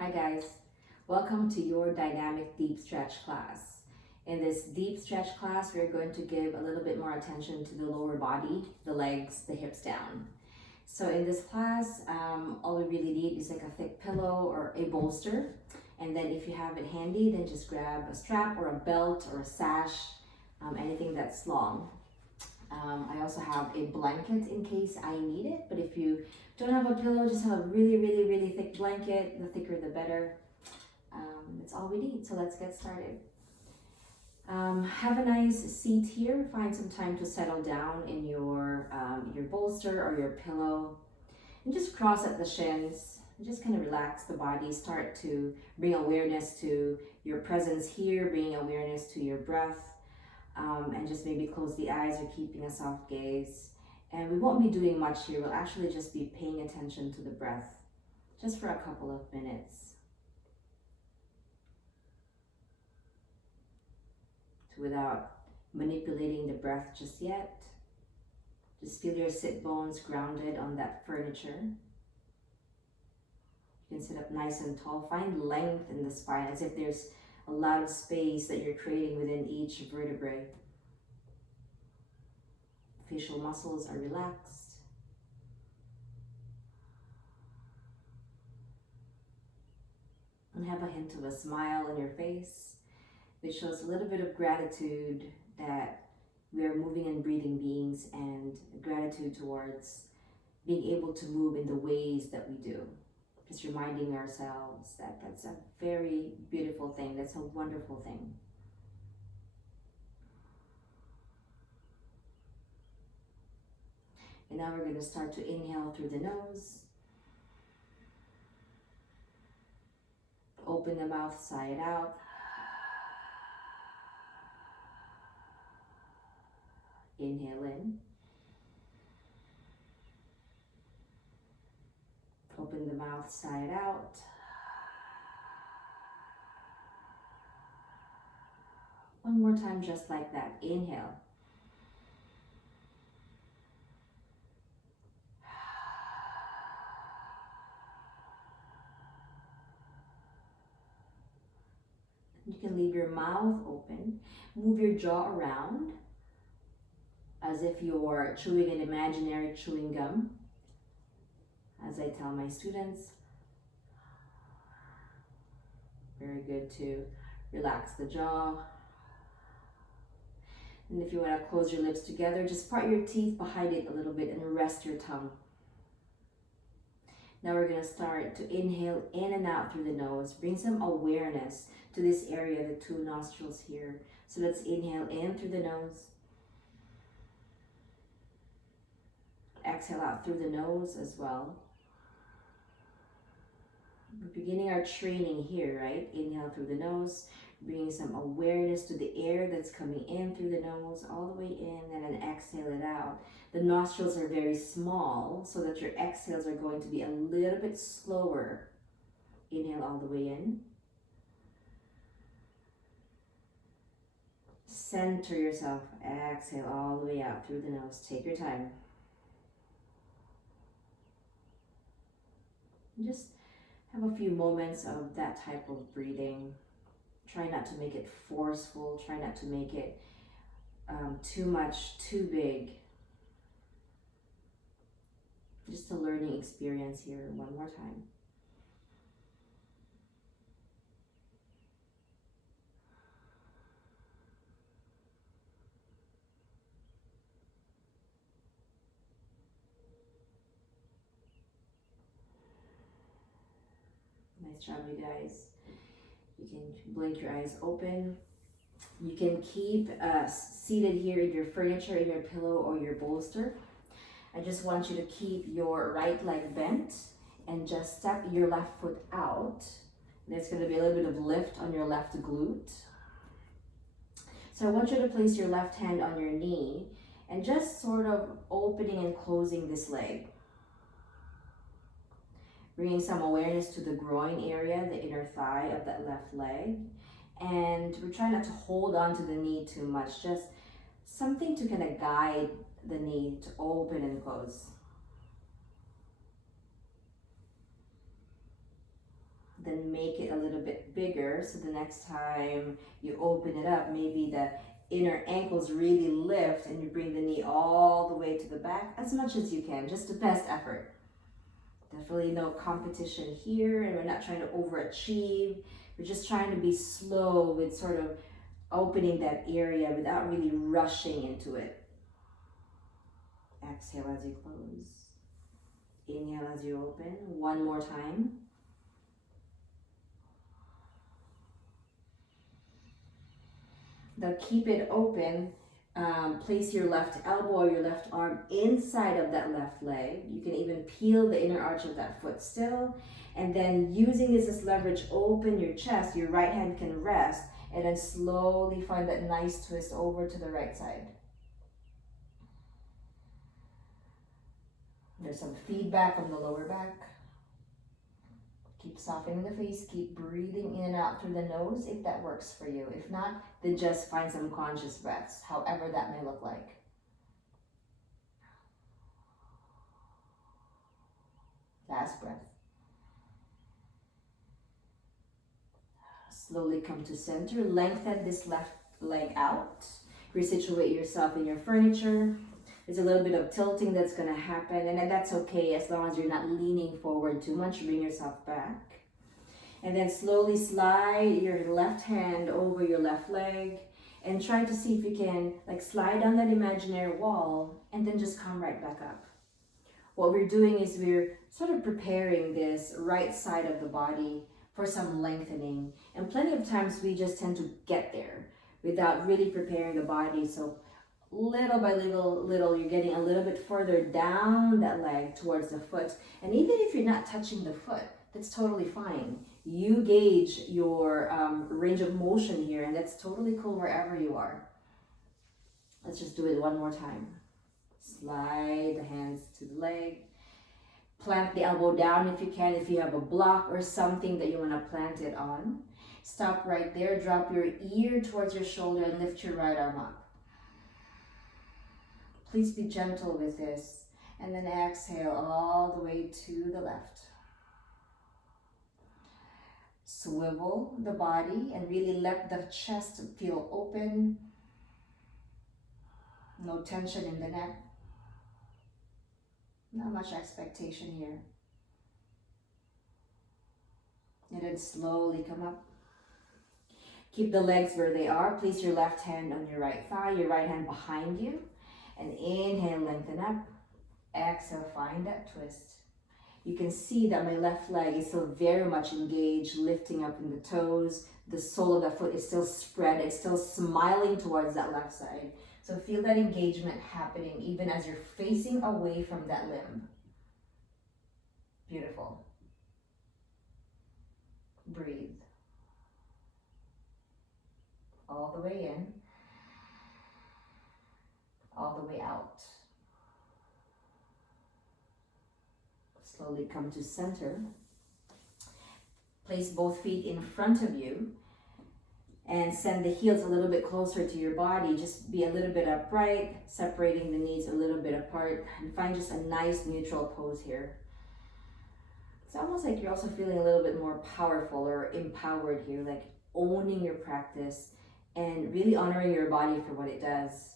Hi guys, welcome to your dynamic deep stretch class. In this deep stretch class, we're going to give a little bit more attention to the lower body, the legs, the hips down. So in this class, all we really need is like a thick pillow or a bolster. And then if you have it handy, then just grab a strap or a belt or a sash, anything that's long. I also have a blanket in case I need it, but if you don't have a pillow, just have a really thick blanket. The thicker the better. That's all we need, so let's get started. Have a nice seat here. Find some time to settle down in your bolster or your pillow, and just cross at the shins. Just kind of relax the body. Start to bring awareness to your presence here, bring awareness to your breath. And just maybe close the eyes or keeping a soft gaze. And we won't be doing much here. We'll actually just be paying attention to the breath just for a couple of minutes. So without manipulating the breath just yet, just feel your sit bones grounded on that furniture. You can sit up nice and tall. Find length in the spine as if there's a lot of space that you're creating within each vertebrae. Facial muscles are relaxed. And have a hint of a smile on your face, which shows a little bit of gratitude that we are moving and breathing beings, and gratitude towards being able to move in the ways that we do. Just reminding ourselves that that's a very beautiful thing. That's a wonderful thing. And now we're going to start to inhale through the nose. Open the mouth side out. Inhale in. Open the mouth side out. One more time, just like that. Inhale. You can leave your mouth open. Move your jaw around as if you're chewing an imaginary chewing gum. As I tell my students, very good to relax the jaw. And if you want to close your lips together, just part your teeth behind it a little bit and rest your tongue. Now we're going to start to inhale in and out through the nose. Bring some awareness to this area, the two nostrils here. So let's inhale in through the nose. Exhale out through the nose as well. We're beginning our training here, right? Inhale through the nose, bringing some awareness to the air that's coming in through the nose, all the way in, and then exhale it out. The nostrils are very small, so that your exhales are going to be a little bit slower. Inhale all the way in. Center yourself. Exhale all the way out through the nose. Take your time. Just have a few moments of that type of breathing. Try not to make it forceful. Try not to make it too much, too big. Just a learning experience here. One more time. Nice job, you guys. You can blink your eyes open. You can keep seated here in your furniture, in your pillow or your bolster. I just want you to keep your right leg bent and just step your left foot out. There's going to be a little bit of lift on your left glute. So I want you to place your left hand on your knee and just sort of opening and closing this leg. Bringing some awareness to the groin area, the inner thigh of that left leg. And we're trying not to hold on to the knee too much, just something to kind of guide the knee to open and close. then make it a little bit bigger. So the next time you open it up, maybe the inner ankles really lift and you bring the knee all the way to the back as much as you can, just the best effort. Definitely no competition here, and we're not trying to overachieve. We're just trying to be slow with sort of opening that area without really rushing into it. Exhale as you close. Inhale as you open. One more time. Now keep it open. Place your left elbow or your left arm inside of that left leg. You can even peel the inner arch of that foot still. And then using this as leverage, open your chest. Your right hand can rest. And then slowly find that nice twist over to the right side. There's some feedback on the lower back. Keep softening the face, keep breathing in and out through the nose if that works for you. If not, then just find some conscious breaths, however that may look like. Last breath. Slowly come to center. Lengthen this left leg out. Resituate yourself in your furniture. There's a little bit of tilting that's going to happen, and that's okay as long as you're not leaning forward too much. Bring yourself back. And then slowly slide your left hand over your left leg and try to see if you can slide down that imaginary wall and then just come right back up. What we're doing is we're sort of preparing this right side of the body for some lengthening. And plenty of times we just tend to get there without really preparing the body. So little by little, you're getting a little bit further down that leg towards the foot. And even if you're not touching the foot, that's totally fine. You gauge your range of motion here, and that's totally cool wherever you are. Let's just do it one more time. Slide the hands to the leg. Plant the elbow down if you can, if you have a block or something that you want to plant it on. Stop right there. Drop your ear towards your shoulder and lift your right arm up. Please be gentle with this. And then exhale all the way to the left. Swivel the body and really let the chest feel open. No tension in the neck. Not much expectation here. And then slowly come up. Keep the legs where they are. Place your left hand on your right thigh, your right hand behind you. And inhale, lengthen up. Exhale, find that twist. You can see that my left leg is still very much engaged, lifting up in the toes. The sole of the foot is still spread. It's still smiling towards that left side. So feel that engagement happening even as you're facing away from that limb. Beautiful. Breathe. All the way in. All the way out. Slowly come to center. Place both feet in front of you and send the heels a little bit closer to your body. Just be a little bit upright, separating the knees a little bit apart, and find just a nice neutral pose here. It's almost like you're also feeling a little bit more powerful or empowered here, like owning your practice and really honoring your body for what it does.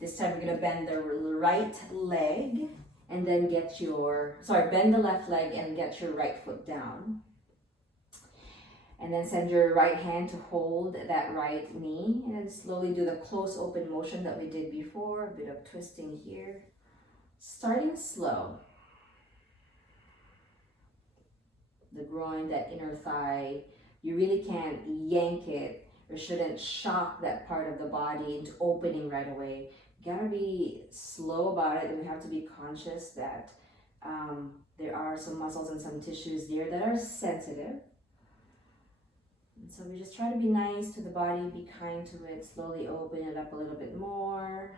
This time we're going to bend the right leg and then bend the left leg and get your right foot down. And then send your right hand to hold that right knee. And then slowly do the close open motion that we did before. A bit of twisting here. Starting slow. The groin, that inner thigh, you really can't yank it or shouldn't shock that part of the body into opening right away. You gotta be slow about it, and we have to be conscious that there are some muscles and some tissues there that are sensitive. And so we just try to be nice to the body, be kind to it, slowly open it up a little bit more.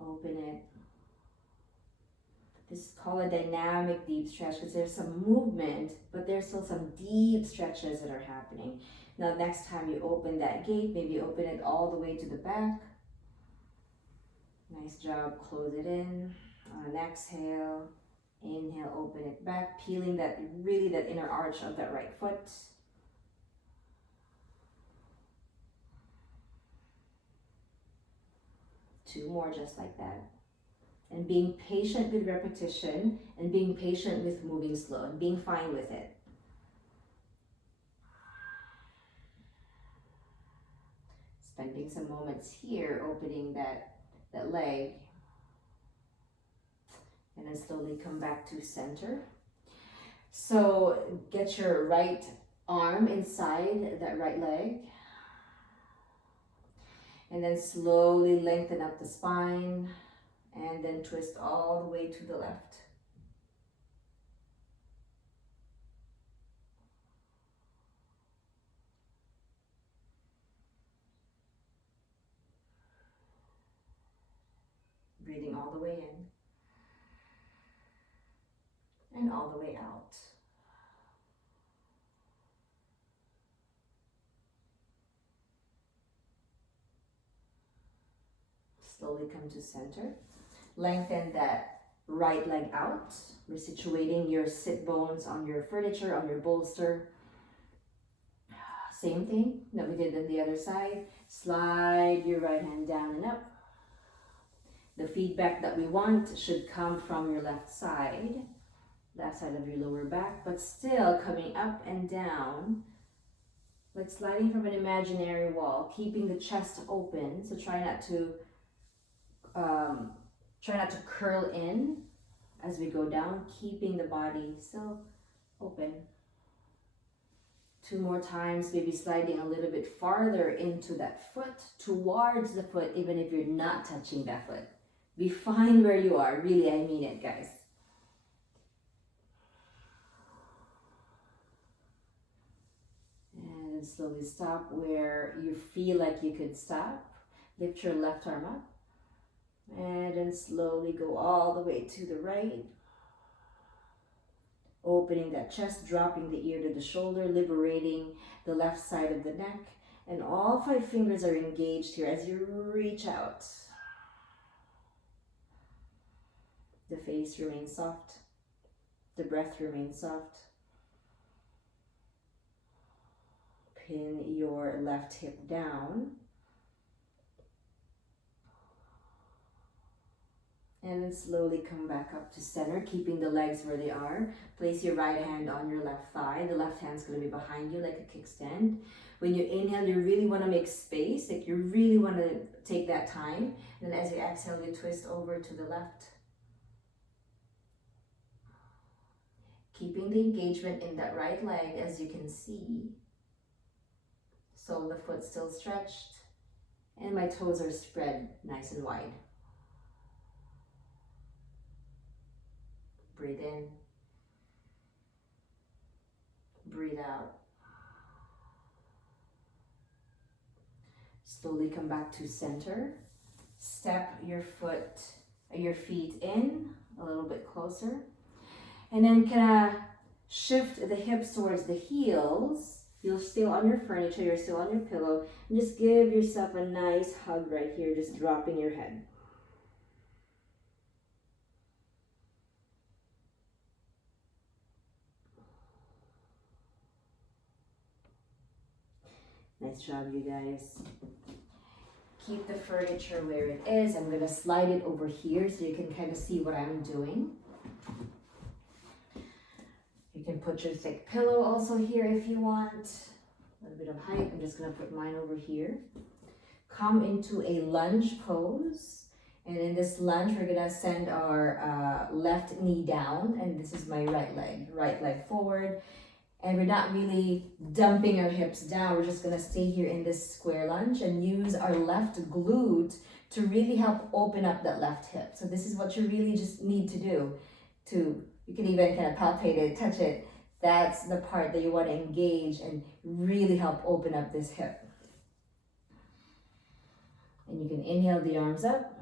Open it. This is called a dynamic deep stretch because there's some movement, but there's still some deep stretches that are happening. Now, next time you open that gate, maybe open it all the way to the back. Nice job. Close it in. On an exhale, Inhale, open it back, peeling that inner arch of that right foot. Two more just like that. And being patient with repetition and being patient with moving slow and being fine with it. Spending some moments here, opening that leg. And then slowly come back to center. So get your right arm inside that right leg. And then slowly lengthen up the spine. And then twist all the way to the left. Breathing all the way in. And all the way out. Slowly come to center. Lengthen that right leg out, resituating your sit bones on your furniture, on your bolster. Same thing that we did on the other side. Slide your right hand down and up. The feedback that we want should come from your left side of your lower back, but still coming up and down, like sliding from an imaginary wall, keeping the chest open. So try not to curl in as we go down, keeping the body still open. Two more times, maybe sliding a little bit farther into that foot, towards the foot, even if you're not touching that foot. Be fine where you are. Really, I mean it, guys. And slowly stop where you feel like you could stop. Lift your left arm up. And then slowly go all the way to the right. Opening that chest, dropping the ear to the shoulder, liberating the left side of the neck. And all 5 fingers are engaged here as you reach out. The face remains soft. The breath remains soft. Pin your left hip down. And then slowly come back up to center, keeping the legs where they are. Place your right hand on your left thigh. The left hand's going to be behind you like a kickstand. When you inhale, you really want to make space. Like you really want to take that time. And then as you exhale, you twist over to the left. Keeping the engagement in that right leg, as you can see. Sole of the foot still stretched. And my toes are spread nice and wide. Breathe in. Breathe out. Slowly come back to center. Step your feet in a little bit closer. And then kind of shift the hips towards the heels. You're still on your furniture, you're still on your pillow. And just give yourself a nice hug right here, just dropping your head. Nice job, you guys. Keep the furniture where it is. I'm going to slide it over here so you can kind of see what I'm doing. You can put your thick pillow also here if you want. A little bit of height. I'm just going to put mine over here. Come into a lunge pose. And in this lunge, we're going to send our left knee down. And this is my right leg forward. And we're not really dumping our hips down. We're just going to stay here in this square lunge and use our left glute to really help open up that left hip. So this is what you really just need to do. You can even kind of palpate it, touch it. That's the part that you want to engage and really help open up this hip. And you can inhale the arms up.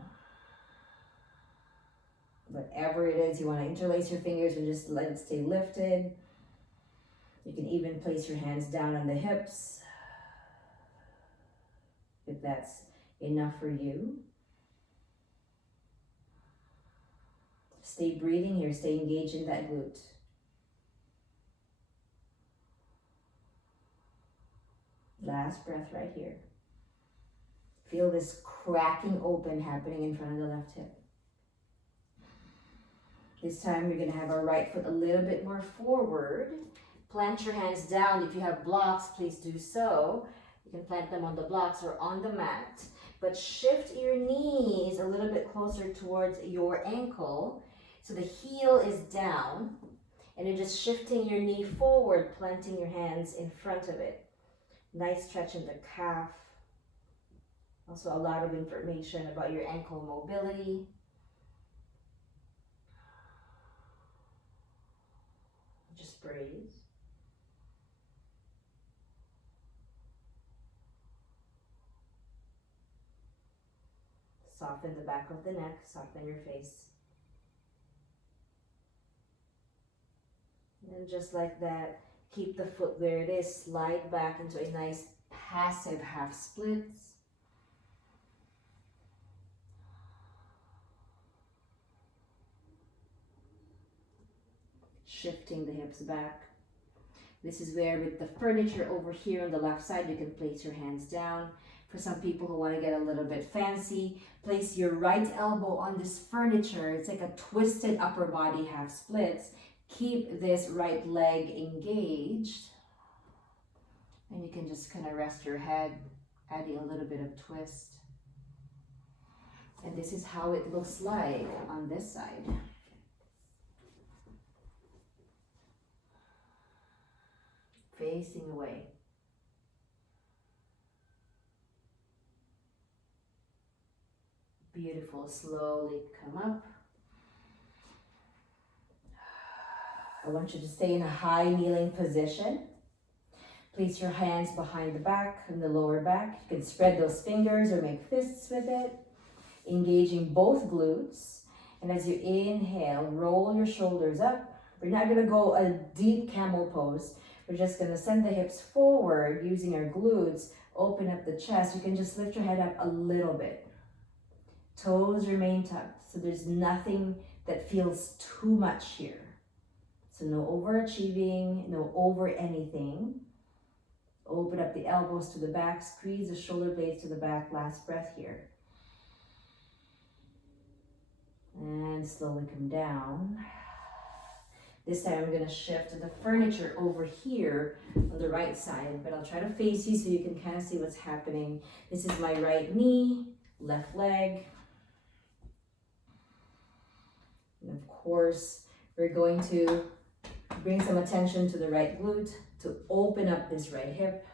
Whatever it is, you want to interlace your fingers and just let it stay lifted. You can even place your hands down on the hips if that's enough for you. Stay breathing here, stay engaged in that glute. Last breath right here. Feel this cracking open happening in front of the left hip. This time you're gonna have our right foot a little bit more forward. Plant your hands down. If you have blocks, please do so. You can plant them on the blocks or on the mat. But shift your knees a little bit closer towards your ankle. So the heel is down. And you're just shifting your knee forward, planting your hands in front of it. Nice stretch in the calf. Also a lot of information about your ankle mobility. Just breathe. Soften the back of the neck, soften your face. And just like that, keep the foot where it is, slide back into a nice passive half splits. Shifting the hips back. This is where with the furniture over here on the left side, you can place your hands down. For some people who want to get a little bit fancy, place your right elbow on this furniture. It's like a twisted upper body half splits. Keep this right leg engaged. And you can just kind of rest your head, adding a little bit of twist. And this is how it looks like on this side. Facing away. Beautiful. Slowly come up. I want you to stay in a high kneeling position. Place your hands behind the back and the lower back. You can spread those fingers or make fists with it. Engaging both glutes. And as you inhale, roll your shoulders up. We're not going to go a deep camel pose. We're just going to send the hips forward using our glutes. Open up the chest. You can just lift your head up a little bit. Toes remain tucked. So there's nothing that feels too much here. So no overachieving, no over anything. Open up the elbows to the back. Squeeze the shoulder blades to the back. Last breath here. And slowly come down. This time I'm going to shift the furniture over here on the right side, but I'll try to face you so you can kind of see what's happening. This is my right knee, left leg. And of course, we're going to bring some attention to the right glute to open up this right hip.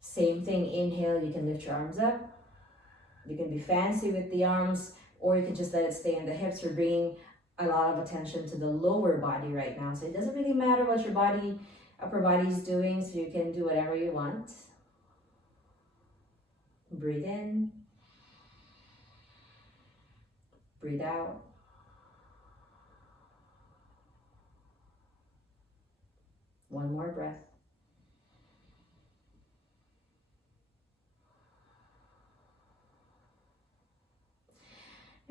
Same thing, inhale, you can lift your arms up. You can be fancy with the arms, or you can just let it stay in the hips. We're bringing a lot of attention to the lower body right now. So it doesn't really matter what your upper body is doing, so you can do whatever you want. Breathe in. Breathe out. One more breath.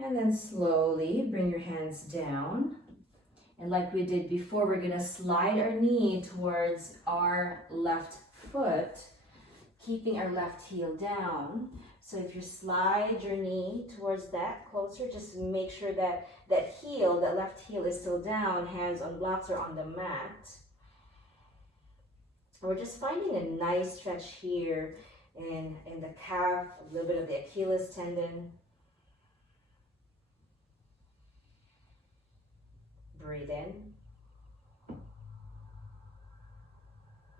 And then slowly bring your hands down. And like we did before, we're gonna slide our knee towards our left foot, keeping our left heel down. So if you slide your knee towards that closer, just make sure that that left heel is still down, hands on blocks or on the mat. We're just finding a nice stretch here in the calf, a little bit of the Achilles tendon. Breathe in.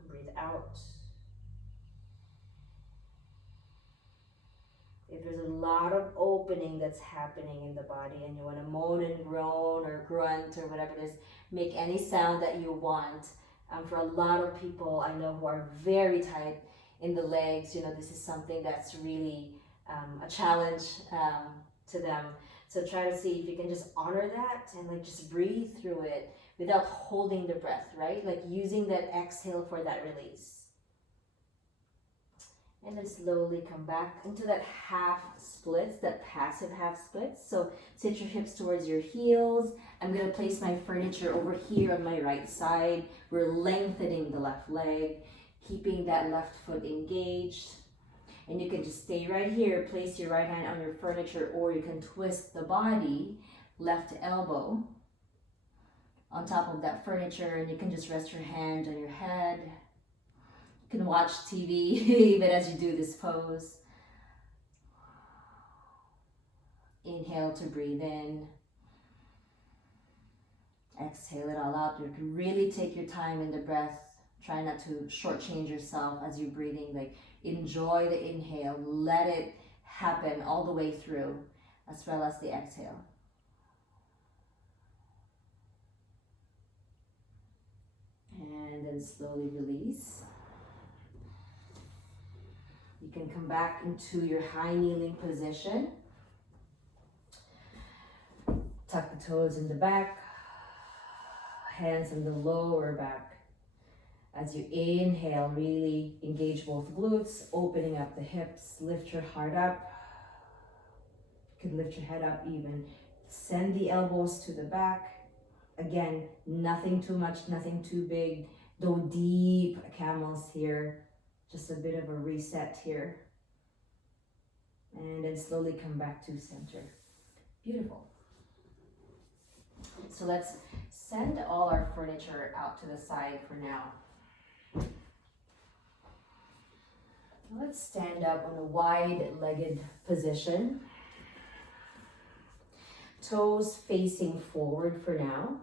Breathe out. If there's a lot of opening that's happening in the body and you want to moan and groan or grunt or whatever it is, make any sound that you want. For a lot of people I know who are very tight in the legs, this is something that's really a challenge to them. So try to see if you can just honor that and just breathe through it without holding the breath, right? Like using that exhale for that release. And then slowly come back into that half splits, that passive half splits. So sit your hips towards your heels. I'm going to place my furniture over here on my right side. We're lengthening the left leg, keeping that left foot engaged. And you can just stay right here, place your right hand on your furniture, or you can twist the body, left elbow on top of that furniture, and you can just rest your hand on your head. You can watch TV even as you do this pose. Inhale to breathe in. Exhale it all out. You can really take your time in the breath. Try not to shortchange yourself as you're breathing. Like, enjoy the inhale. Let it happen all the way through, as well as the exhale. And then slowly release. You can come back into your high kneeling position. Tuck the toes in the back. Hands on the lower back. As you inhale, really engage both glutes, opening up the hips, lift your heart up. You can lift your head up even. Send the elbows to the back. Again, nothing too much, nothing too big. No deep camels here. Just a bit of a reset here. And then slowly come back to center. Beautiful. So let's send all our furniture out to the side for now. Let's stand up on a wide-legged position. Toes facing forward for now.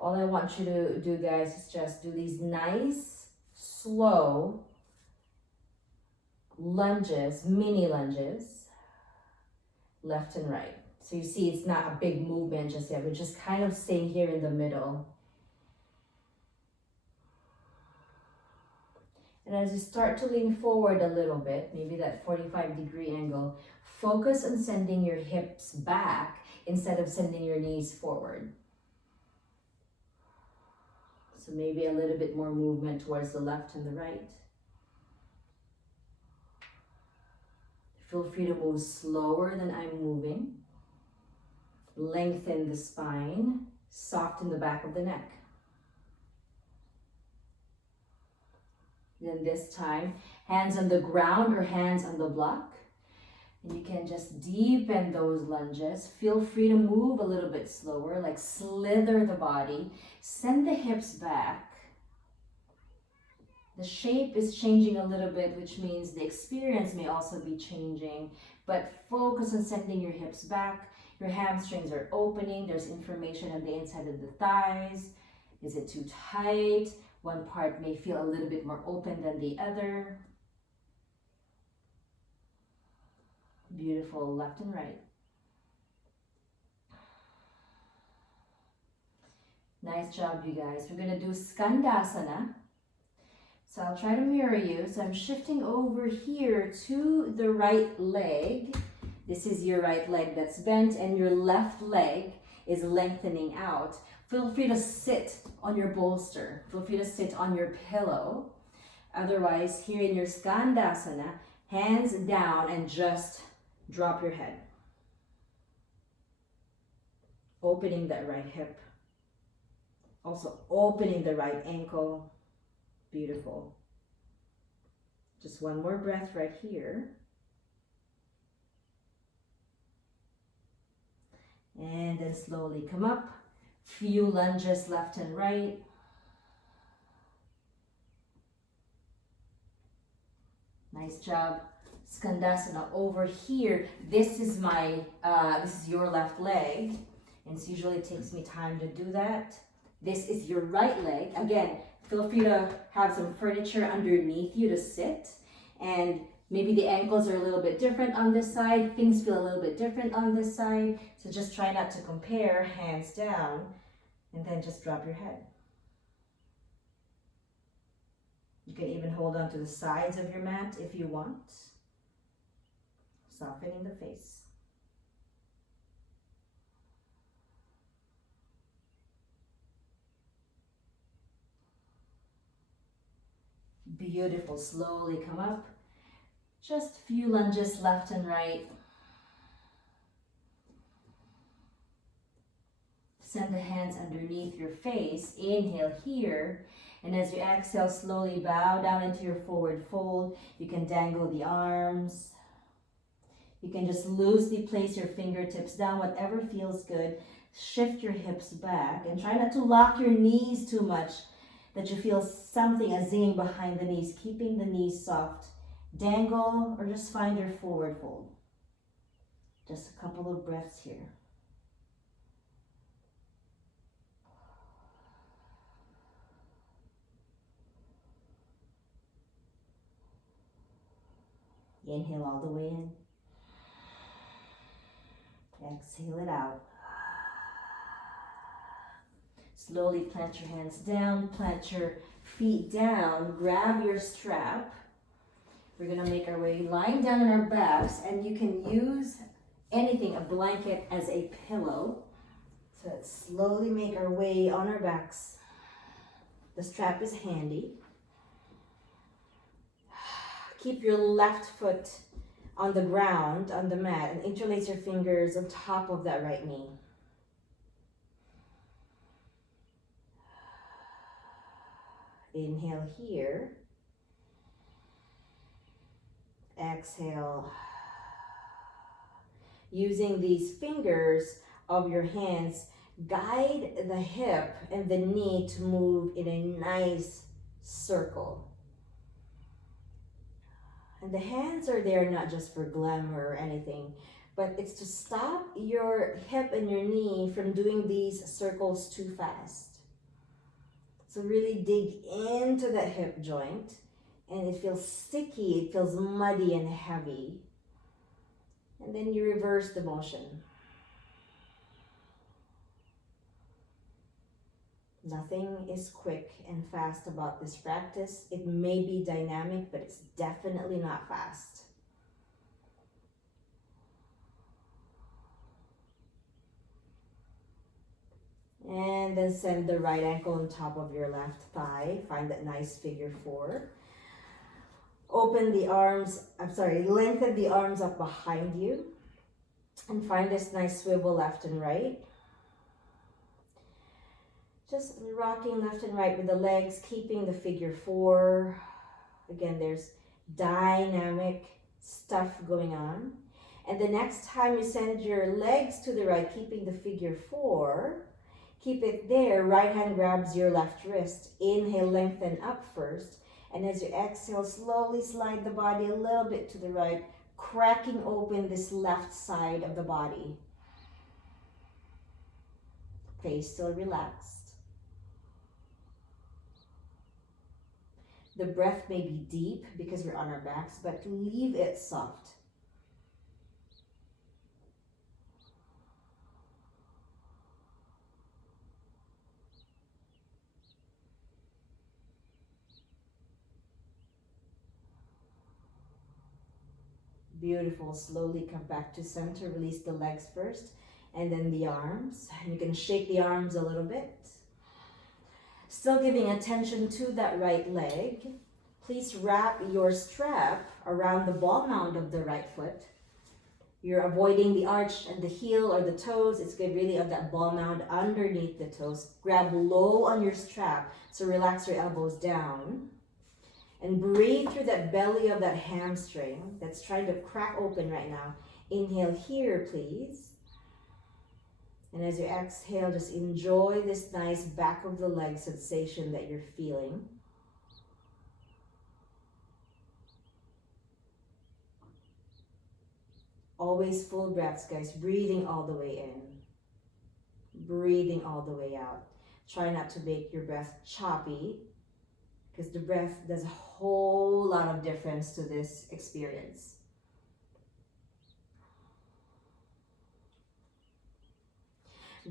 All I want you to do, guys, is just do these nice, slow lunges, mini lunges, left and right. So you see it's not a big movement just yet. We're just kind of staying here in the middle. And as you start to lean forward a little bit, maybe that 45-degree angle, focus on sending your hips back instead of sending your knees forward. So maybe a little bit more movement towards the left and the right. Feel free to move slower than I'm moving. Lengthen the spine, soften the back of the neck. Then this time, hands on the ground or hands on the block. And you can just deepen those lunges. Feel free to move a little bit slower, like slither the body. Send the hips back. The shape is changing a little bit, which means the experience may also be changing. But focus on sending your hips back. Your hamstrings are opening. There's information on the inside of the thighs. Is it too tight? One part may feel a little bit more open than the other. Beautiful, left and right. Nice job, you guys. We're gonna do Skandasana. So I'll try to mirror you. So I'm shifting over here to the right leg. This is your right leg that's bent, and your left leg is lengthening out. Feel free to sit on your bolster. Feel free to sit on your pillow. Otherwise, here in your Skandasana, hands down and just drop your head. Opening that right hip. Also opening the right ankle. Beautiful. Just one more breath right here. And then slowly come up. Few lunges left and right. Nice job. Skandasana over here. This is your left leg. And it usually takes me time to do that. This is your right leg. Again, feel free to have some furniture underneath you to sit. And maybe the ankles are a little bit different on this side. Things feel a little bit different on this side. So just try not to compare. Hands down. And then just drop your head. You can even hold on to the sides of your mat if you want. Softening the face. Beautiful. Slowly come up. Just few lunges left and right. Send the hands underneath your face. Inhale here. And as you exhale, slowly bow down into your forward fold. You can dangle the arms. You can just loosely place your fingertips down, whatever feels good. Shift your hips back and try not to lock your knees too much that you feel something, a zinging behind the knees, keeping the knees soft. Dangle or just find your forward fold. Just a couple of breaths here. Inhale all the way in. Exhale it out. Slowly plant your hands down, plant your feet down, grab your strap. We're gonna make our way lying down on our backs, and you can use anything, a blanket as a pillow. So let's slowly make our way on our backs. The strap is handy. Keep your left foot on the ground, on the mat, and interlace your fingers on top of that right knee. Inhale here. Exhale. Using these fingers of your hands, guide the hip and the knee to move in a nice circle. And the hands are there not just for glamour or anything, but it's to stop your hip and your knee from doing these circles too fast. So really dig into that hip joint, and it feels sticky, it feels muddy and heavy. And then you reverse the motion. Nothing is quick and fast about this practice. It may be dynamic, but it's definitely not fast. And then send the right ankle on top of your left thigh. Find that nice figure four. Open the arms, lengthen the arms up behind you. And find this nice swivel left and right. Just rocking left and right with the legs, keeping the figure four. Again, there's dynamic stuff going on. And the next time you send your legs to the right, keeping the figure four, keep it there. Right hand grabs your left wrist. Inhale, lengthen up first. And as you exhale, slowly slide the body a little bit to the right, cracking open this left side of the body. Face still relaxed. The breath may be deep because we're on our backs, but leave it soft. Beautiful. Slowly come back to center. Release the legs first and then the arms. You can shake the arms a little bit. Still giving attention to that right leg. Please wrap your strap around the ball mound of the right foot. You're avoiding the arch and the heel or the toes. It's good really of that ball mound underneath the toes. Grab low on your strap, so relax your elbows down. And breathe through that belly of that hamstring that's trying to crack open right now. Inhale here, please. And as you exhale, just enjoy this nice back of the leg sensation that you're feeling. Always full breaths, guys. Breathing all the way in. Breathing all the way out. Try not to make your breath choppy, because the breath does a whole lot of difference to this experience.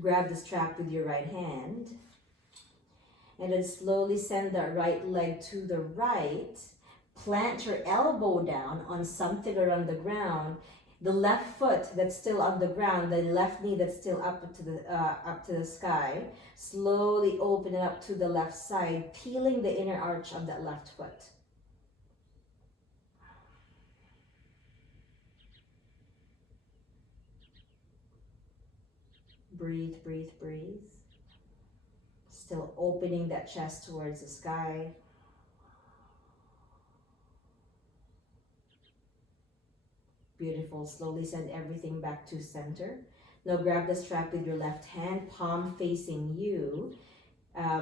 Grab the strap with your right hand, and then slowly send that right leg to the right. Plant your elbow down on something or on the ground. The left foot that's still on the ground, the left knee that's still up to the sky. Slowly open it up to the left side, peeling the inner arch of that left foot. Breathe, breathe, breathe. Still opening that chest towards the sky. Beautiful. Slowly send everything back to center. Now grab the strap with your left hand, palm facing you.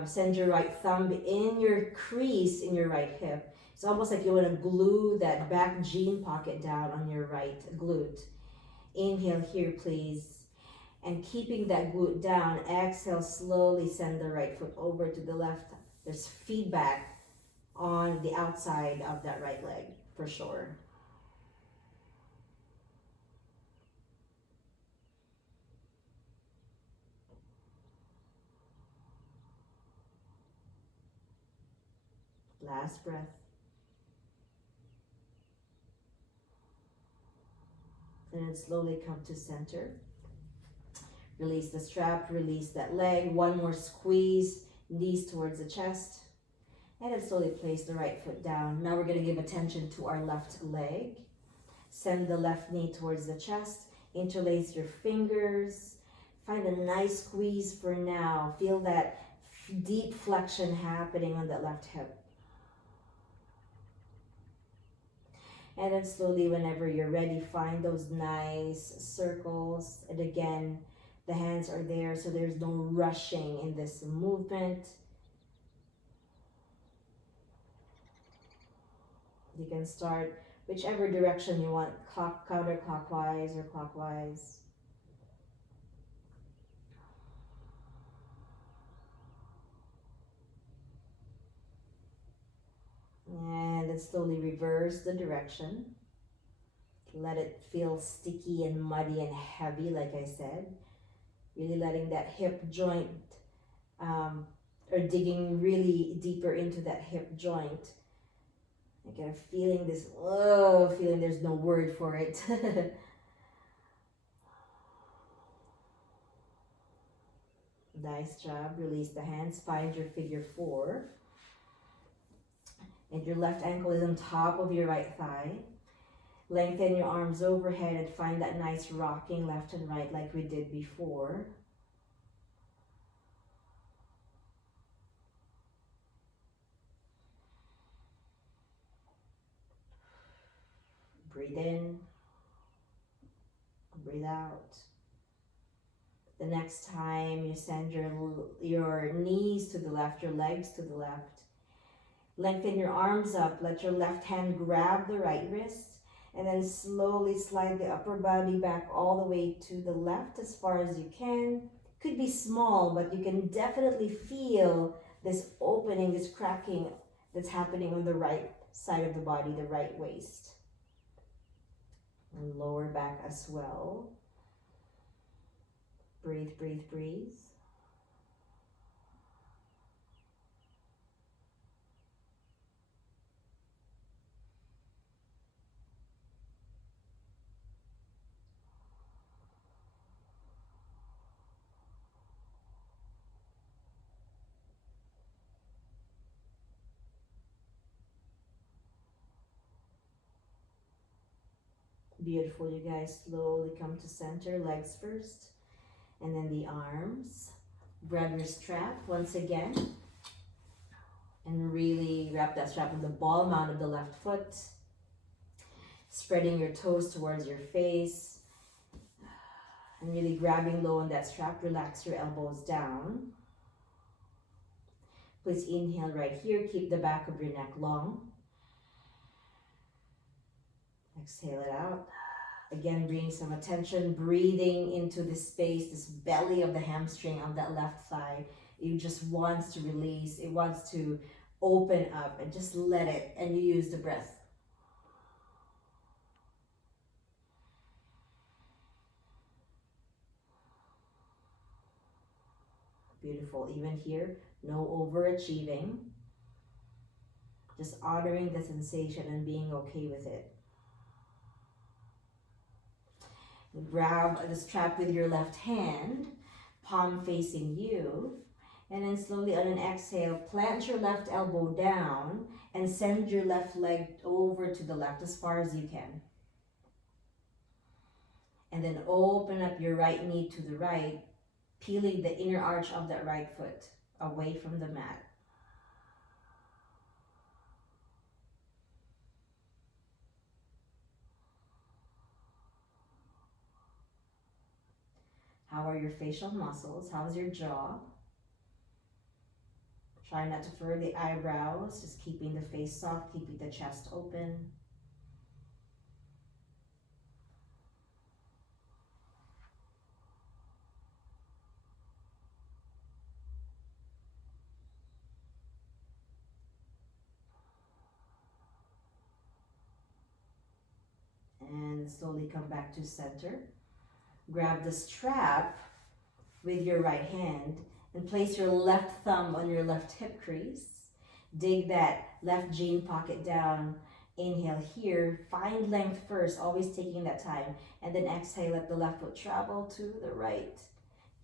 Send your right thumb in your crease in your right hip. It's almost like you want to glue that back jean pocket down on your right glute. Inhale here, please. And keeping that glute down, exhale, slowly send the right foot over to the left. There's feedback on the outside of that right leg, for sure. Last breath. And then slowly come to center. Release the strap, release that leg. One more squeeze, knees towards the chest. And then slowly place the right foot down. Now we're going to give attention to our left leg. Send the left knee towards the chest. Interlace your fingers. Find a nice squeeze for now. Feel that deep flexion happening on that left hip. And then slowly, whenever you're ready, find those nice circles. And again, the hands are there, so there's no rushing in this movement. You can start whichever direction you want, counterclockwise or clockwise. And then slowly reverse the direction. Let it feel sticky and muddy and heavy, like I said. Really letting that hip joint, or digging really deeper into that hip joint. I kind of feeling this, feeling there's no word for it. Nice job. Release the hands. Find your figure 4. And your left ankle is on top of your right thigh. Lengthen your arms overhead and find that nice rocking left and right like we did before. Breathe in. Breathe out. The next time you send your knees to the left, your legs to the left. Lengthen your arms up. Let your left hand grab the right wrist. And then slowly slide the upper body back all the way to the left as far as you can. Could be small, but you can definitely feel this opening, this cracking that's happening on the right side of the body, the right waist. And lower back as well. Breathe, breathe, breathe. Beautiful, you guys. Slowly come to center, legs first, and then the arms. Grab your strap once again, and really wrap that strap in the ball mount of the left foot. Spreading your toes towards your face, and really grabbing low on that strap. Relax your elbows down. Please inhale right here. Keep the back of your neck long. Exhale it out. Again, bring some attention, breathing into this space, this belly of the hamstring of that left thigh. It just wants to release. It wants to open up, and just let it, and you use the breath. Beautiful. Even here, no overachieving. Just honoring the sensation and being okay with it. Grab the strap with your left hand, palm facing you, and then slowly on an exhale, plant your left elbow down and send your left leg over to the left as far as you can. And then open up your right knee to the right, peeling the inner arch of that right foot away from the mat. How are your facial muscles? How's your jaw? Try not to furrow the eyebrows, just keeping the face soft, keeping the chest open. And slowly come back to center. Grab the strap with your right hand and place your left thumb on your left hip crease. Dig that left jean pocket down. Inhale here, find length first, always taking that time. And then exhale, let the left foot travel to the right,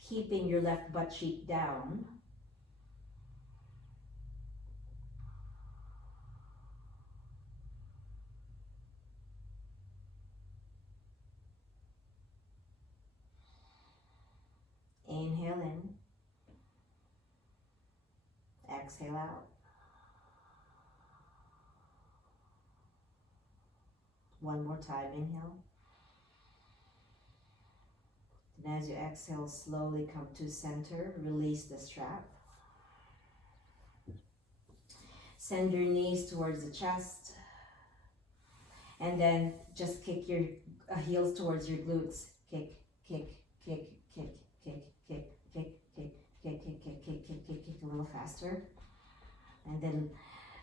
keeping your left butt cheek down. Inhale in, exhale out. One more time, inhale. And as you exhale, slowly come to center, release the strap. Send your knees towards the chest. And then just kick your heels towards your glutes. Kick, kick, kick, kick, kick, kick, kick, kick, kick, kick, kick, kick, kick, kick, kick, a little faster. And then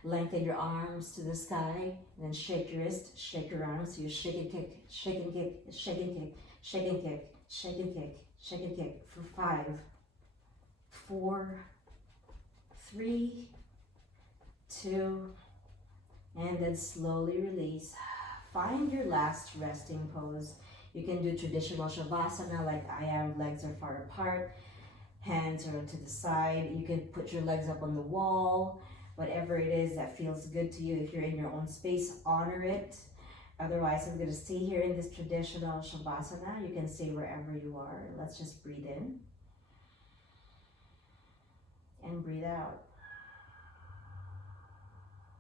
lengthen your arms to the sky. And then shake your wrist, shake your arms. So you shake and kick, shake and kick, shake and kick, shake and kick, shake and kick, shake and kick for 5, 4, 3, 2, and then slowly release. Find your last resting pose. You can do traditional shavasana like I am, legs are far apart, hands are to the side. You can put your legs up on the wall, whatever it is that feels good to you. If you're in your own space, honor it. Otherwise, I'm going to stay here in this traditional shavasana. You can stay wherever you are. Let's just breathe in and breathe out.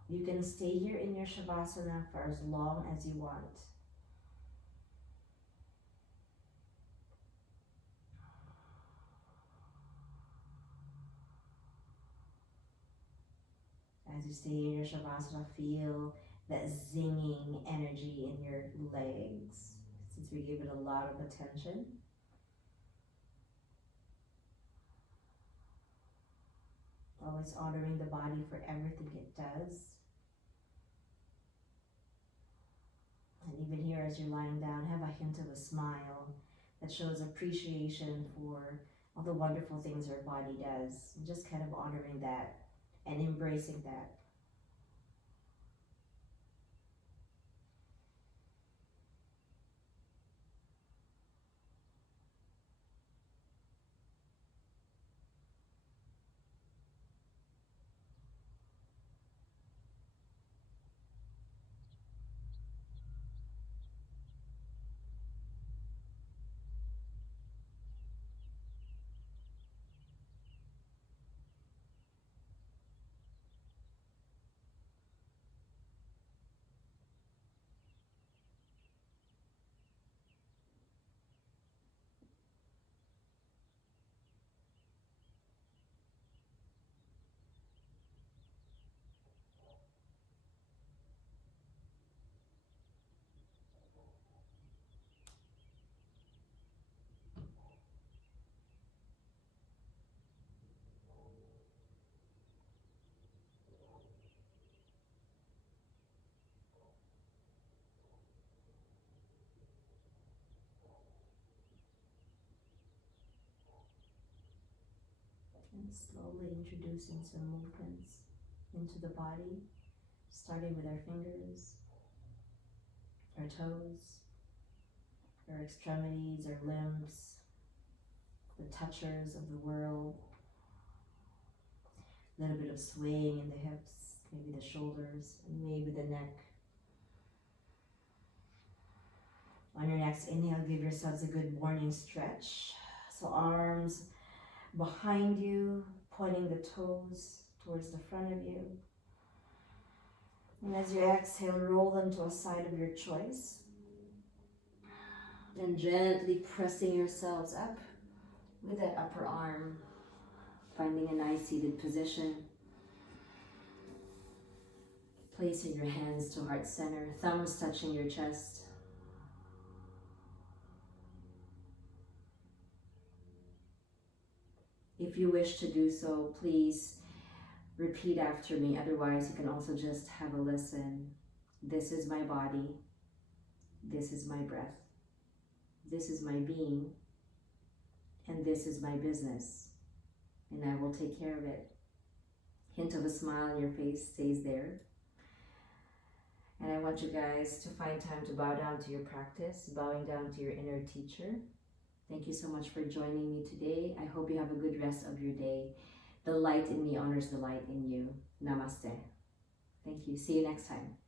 You can stay here in your shavasana for as long as you want. As you stay in your shavasana, feel that zinging energy in your legs, since we give it a lot of attention. Always honoring the body for everything it does. And even here as you're lying down, have a hint of a smile that shows appreciation for all the wonderful things our body does. And just kind of honoring that and embracing that. And slowly introducing some movements into the body, starting with our fingers, our toes, our extremities, our limbs, the touchers of the world. A little bit of swaying in the hips, maybe the shoulders, and maybe the neck. On your next inhale, give yourselves a good morning stretch. So arms behind you, pointing the toes towards the front of you. And as you exhale, roll them to a side of your choice. And gently pressing yourselves up with that upper arm, finding a nice seated position. Placing your hands to heart center, thumbs touching your chest. If you wish to do so, please repeat after me. Otherwise, you can also just have a listen. This is my body. This is my breath. This is my being. And this is my business. And I will take care of it. Hint of a smile on your face stays there. And I want you guys to find time to bow down to your practice, bowing down to your inner teacher. Thank you so much for joining me today. I hope you have a good rest of your day. The light in me honors the light in you. Namaste. Thank you. See you next time.